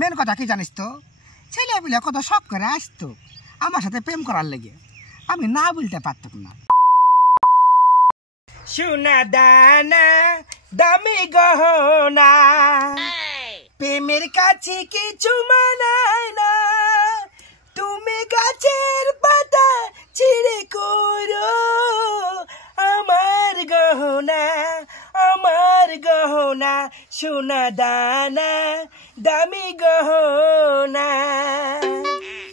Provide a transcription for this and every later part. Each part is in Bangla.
মেন কথা কি জানিস তো, ছেলেপিলে কত শখ করে আসতো আমার সাথে প্রেম করার লেগে, আমি না বলতে পারতাম না। সোনা দানা দামি গহনা প্রেমের কাছে কিছু মানায় না, তুমি গাছের পাতা ছিঁড়ে করো আমার গহনা, আমার গহনা সোনা দানা দামি গহনা।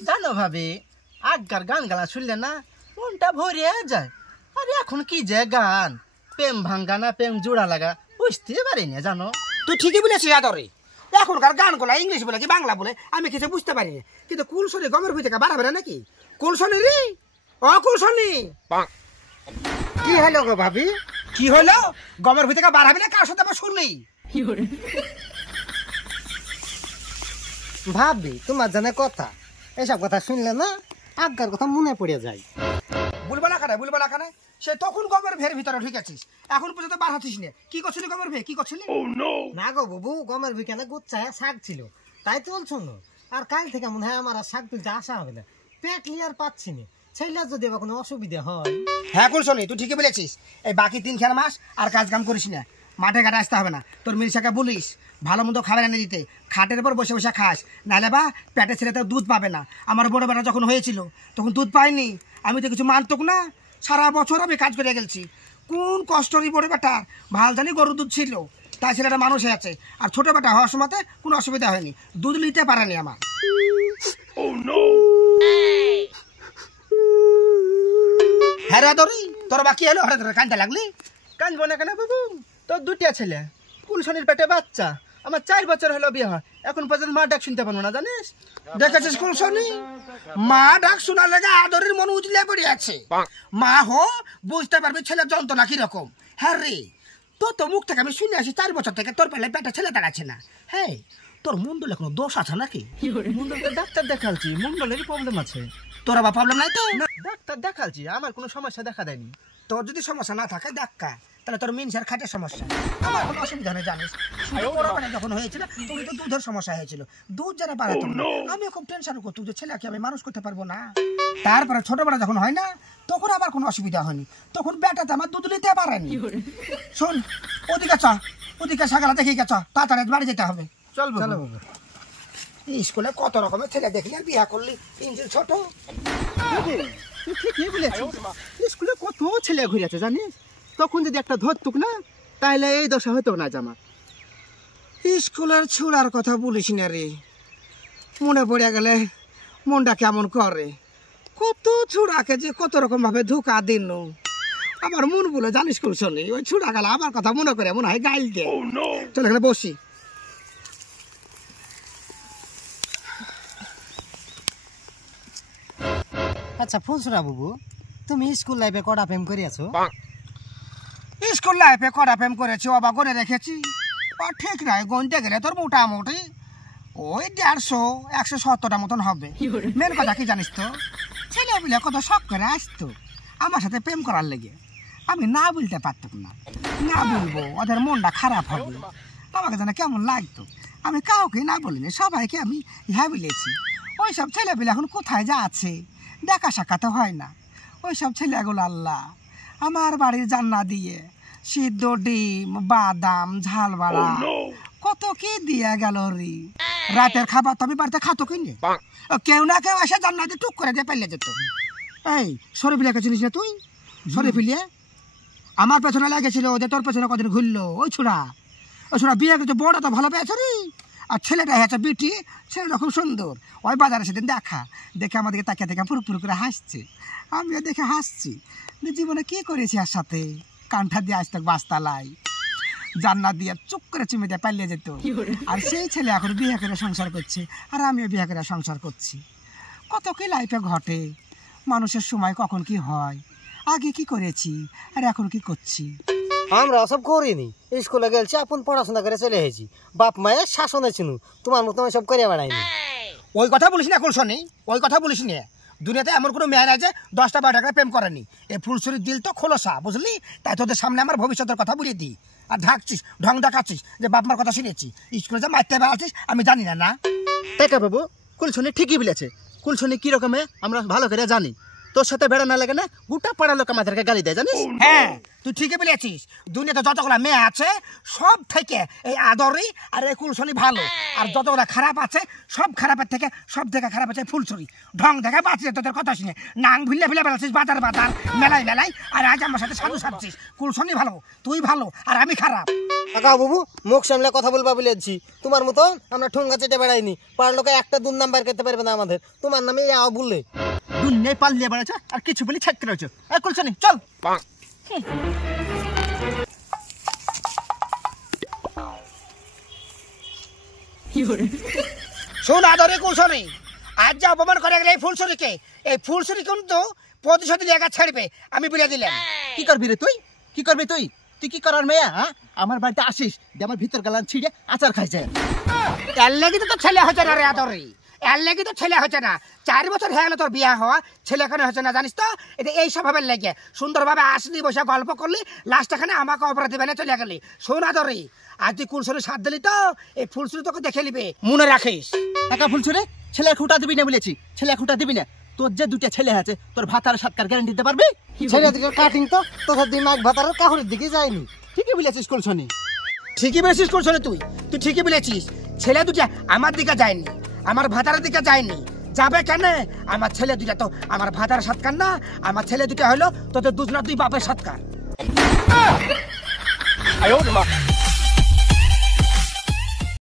জানো ভাবি, আগকার গান গালা শুনলে না মনটা ভরিয়ে যায়। আর এখন কি যে গান, প্রেম ভাঙ্গা না প্রেম জোড়া লাগা বুঝতে পারি না জানো। তুই ঠিকই বলেছিস আদরে, এখনকার গানগুলা ইংলিশ বলে কি বাংলা বলে আমি কিছু বুঝতে পারি না, কিন্তু কুলসনি গমের ভিতরে বাড়াবে না নাকি? কুলসনি রে, ও কুলসনি কি হলো গো ভাবি? কি হলো? গমের ভিতরে বাড়াবে না কার সাথে আবার শুনলি? ভাবি তোমার জানে কথা, এসব কথা শুনলে না আগকার কথা মনে পড়ে যায়। বলবা না কানে, বলবা না কানে, সে তখন গমের ভের ভিতরে ঢুকেছিস, এখন পর্যন্ত বার হচ্ছিস না। কি করছিলি গমের ভে, কি করছিলি? না গো বাবু, গমের বিকেলে গুচ্ছায় শাক ছিল তাই তুলছ না। আর কাল থেকে মনে হয় আমার আর শাক তুলতে আসা হবে না, পেট ক্লিয়ার পাচ্ছি না। ছেলে যদি এবার কোনো অসুবিধা হয়। হ্যাঁ কুলসনি, তুই ঠিকই বলেছিস। এই বাকি 3 মাস আর কাজ কাম করিস না, মাঠে ঘাটে আসতে হবে না। তোর মির্সাকে বলিস ভালো মন্দ খাবার এনে দিতে, খাটের পর বসে বসে খাস, নাহলে বা পেটে ছেলে তো দুধ পাবে না। আমার বড় বেটা যখন হয়েছিল তখন দুধ পাইনি, আমি তো কিছু মানতক না, সারা বছর আমি কাজ করে গেছি। কোন কষ্টরই বড় বেটা, ভাল জানি গরুর দুধ ছিল, তাই ছেলেটা মানুষ হয়ে আছে। আর ছোট বেটা হওয়ার সময় কোনো অসুবিধা হয়নি, দুধ নিতে পারেনি আমার। হ্যাঁ রে দরি, তোর বাকি হলো হঠাৎ কানতে লাগলি? কানবো না কেন বাবু, তোর 2টা ছেলে, কুলসনির পেটে বাচ্চা, আমার 4 বছর হলো বিয়ে হয়, এখন পর্যন্ত মা ডাক শুনতে পারবো না জানিস? দেখেছিস কুলসনি, মা ডাক শোনার লেগে আদরের মন উজলে পড়ে আছে। মা হো, বুঝতে পারবি ছেলের যন্ত্রণা কিরকম। হ্যাঁ রে, তোর তো মুখ থেকে আমি শুনে আসি 4 বছর থেকে তোর পেলে পেটে ছেলে দাঁড়াচ্ছে না। হ্যাঁ, তোর মন্ডলে কোনো দোষ আছে নাকি? মন্ডলকে ডাক্তার দেখালছি, মন্ডলেরই প্রবলেম আছে। তোর আবার প্রবলেম নাই তো? ডাক্তার দেখালছি, আমার কোনো সমস্যা দেখা দেয়নি। তোর যদি সমস্যা না থাকে দেখা, তাহলে তোর মিনসার খাটের সমস্যা। আমার কোনো অসুবিধা নেই জানিস, যখন হয়েছিল তুমি তো দুধের সমস্যা হয়েছিল, দুধ যারা বাড়াতো না, আমি খুব টেনশন করতো যে ছেলেকে আমি মানুষ করতে পারবো না। তারপরে ছোটবেলা যখন হয় না তখন আবার কোনো অসুবিধা হয়নি, তখন বেটাতে আমার দুধ নিতে পারেনি। শোন, ওদিকে চ, ওদিকে সাগালা দেখে গেছ, তাড়াতাড়ি বাড়ি যেতে হবে। চল চলো, স্কুলে কত রকমের ছেলে দেখলি আর বিয়া করলি, ইঞ্জিন ছোট। ঠিকই বলেছিস, স্কুলে কত ছেলে ঘুরে আছে জানিস, তখন যদি একটা ধরতুক না তাহলে এই দশা হতো না জামা। স্কুলের ছুড়ার কথা বলিস না রে, মনে পড়ে গেলে মনটা কেমন করে। কত ছুড়াকে যে কত রকম ভাবে ধোকা দিন, আমার মন বলে জানিস কুলসনি, ওই ছুড়া গেলে আমার কথা মনে করে মনে হয় গাইল দে। চল এখানে বসি। আচ্ছা ফুলসুরা বাবু, তুমি স্কুল লাইফে কটা প্রেম করিয়াছো? স্কুল লাইফে কটা প্রেম করেছি অবাক করে রেখেছি, ঠিক নাই গনতে গেলে তোর মোটামুটি ওই 150-170টা মতন হবে। মেন কথা কি জানিস তো, ছেলেপিলে কত শখ করে আসতো আমার সাথে প্রেম করার লেগে, আমি না বলতে পারতাম না। না বলবো ওদের মনটা খারাপ হবে, আমাকে যেন কেমন লাগতো। আমি কাউকে না বলিনি, সবাইকে আমি ইহা বলেছি। ওই সব ছেলেপিলে এখন কোথায় যা আছে, দেখা সাক্ষাৎ হয় না। ওই সব ছেলেগুলো আল্লাহ আমার বাড়ির জান্না দিয়ে সিদ্ধ ডিম, বাদাম, ঝাল বাড়া কত কি দিয়ে গেল রে। রাতের খাবার তো আমি বাড়িতে খাতো কিনে, কেউ না কেউ এসে জান্নাতে টুক করে দিয়ে পেলে যেত। এই শরীফিলিয়াকে চিনিস না তুই? শরীফিলিয়া আমার পেছনে লেগেছিল, ওদের তোর পেছনে কদিন ঘুরলো। ওই ছোড়া বিয়ে করতে বড় তো ভালো পেয়েছ রে, আর ছেলেটা হয়েছে বিটি, ছেলেটা খুব সুন্দর। ওই বাজারে সেদিন দেখে আমাদেরকে তাকিয়ে দেখে পুরো করে হাসছে, আমিও দেখে হাসছি। জীবনে কি করেছি আর সাথে, কান্ঠা দিয়ে আসতে বাসতালাই জান্নাত দিয়ে চুপ করে চিমে দিয়ে পালিয়ে যেত। আর সেই ছেলে এখন বিয়ে করে সংসার করছে, আর আমিও বিয়ে করে সংসার করছি। কত কি লাইফে ঘটে, মানুষের সময় কখন কি হয়, আগে কি করেছি আর এখন কি করছি। আমরা সব করিনি, স্কুলে গেছি আপন পড়াশোনা করে চলে এসেছি, বাপ মায়ের শাসনে ছিল, তোমার মতো সব করে বেড়াইনি। ওই কথা বলিস না কুলসনি, ওই কথা বলিস না। দুনিয়াতে এমন কোনো মেয়ের আছে 10টা-12টা প্রেম করেনি। এই ফুলসুরির দিল তো খোলসা, বুঝলি? তাই তোদের সামনে আমার ভবিষ্যতের কথা বলে দিই, আর ঢাকছিস, ঢং দেখাচ্ছিস যে বাপ মার কথা শুনেছি, স্কুলে যা মারতে বেড়াচ্ছিস আমি জানি না। না টাকা বাবু কুলছনি ঠিকই বলেছে। কুলছনি কি রকমে আমরা ভালো করে জানি। তোর সাথে বেড়া না লাগে না গোটা পাড়া লোক আমাদেরকে গালি দেয় জানিস। হ্যাঁ তুই ঠিকই বলেছিস, দুনিয়াতে যতগুলা মেয়ে আছে সব থেকে এই আদরি আর এই কুলছনি ভালো, আর যতগুলা খারাপ আছে সব খারাপের থেকে সব থেকে খারাপ আছে ফুলছড়ি। ঢং দেখে বাঁচিয়ে তোদের কথা শুনে নাং ভিলে ভিলে বেড়াচ্ছিস বাজার বাজার মেলাই মেলাই, আর আজ আমার সাথে সাধু সাজছিস। কুলছনি ভালো, তুই ভালো, আর আমি খারাপ। কাকা বাবু মুখ সামলে কথা বলবা বলেছি, তোমার মতো আমরা ঠোঙ্গা চেটে বেড়াইনি। পাড়ার লোকে একটা দুর্নাম বার করতে পারবে না আমাদের, তোমার নামে বললে দুনিয়ায় পাল্লিয়ে বেড়াচ্ছে আর কিছু বলি ছাড়তে রয়েছে। কুলছনি চল। শোন আদরে কুলছনি, আজ যা অপমান করে গেলে এই ফুলছড়িকে, এই ফুলছড়ি কিন্তু প্রতিশোধ লেগা ছাড়বে, আমি বলে দিলাম। কি করবি রে তুই? কি করবি তুই? তুই কি করার মেয়ে? হ্যাঁ আমার বাড়িতে আসিস দিয়ে আমার ভিতর গালান ছিঁড়ে আচার খাইছে। এর লেগে তো ছেলে হচ্ছে না রে আদরে, এর লেগে তো ছেলে হচ্ছে না। 4 বছর হয়ে গেল তোর বিয়া হওয়া, ছেলে এখানে হচ্ছে না জানিস তো। এটা এই স্বভাবের লেগে সুন্দরভাবে আসলি বসে গল্প করলি, লাস্ট এখানে আমাকে অপরাধী বেনে চলে গেলি। শোন আদরে, আজ তুই কুলছড়ি সাথ দিলি তো এই ফুলছড়ি তোকে দেখে নিবে, মনে রাখিস। টাকা ফুলছড়ি ছেলে খুঁটা দিবি না বলেছি, ছেলে খুঁটা দিবি না। তোর যে 2টা ছেলে আছে তোর ভাতার সাতকার গ্যারান্টি দিতে পারবি? ছেলে দিকে কাটিং তো তোর দিমাগ ভাতারের কাহুরের দিকে যায়নি। ঠিকই বলেছিস কুলছনি, ঠিকই বলেছিস কুলছনি, তুই ঠিকই বলেছিস। ছেলে দুটা আমার দিকে যায়নি, আমার ভাতারের দিকে যায়নি, যাবে কেন? আমার ছেলে দুটা তো আমার ভাতার সৎকার না, আমার ছেলে দুটা হলো তোদের দুজনা দুই বাপের সৎকার।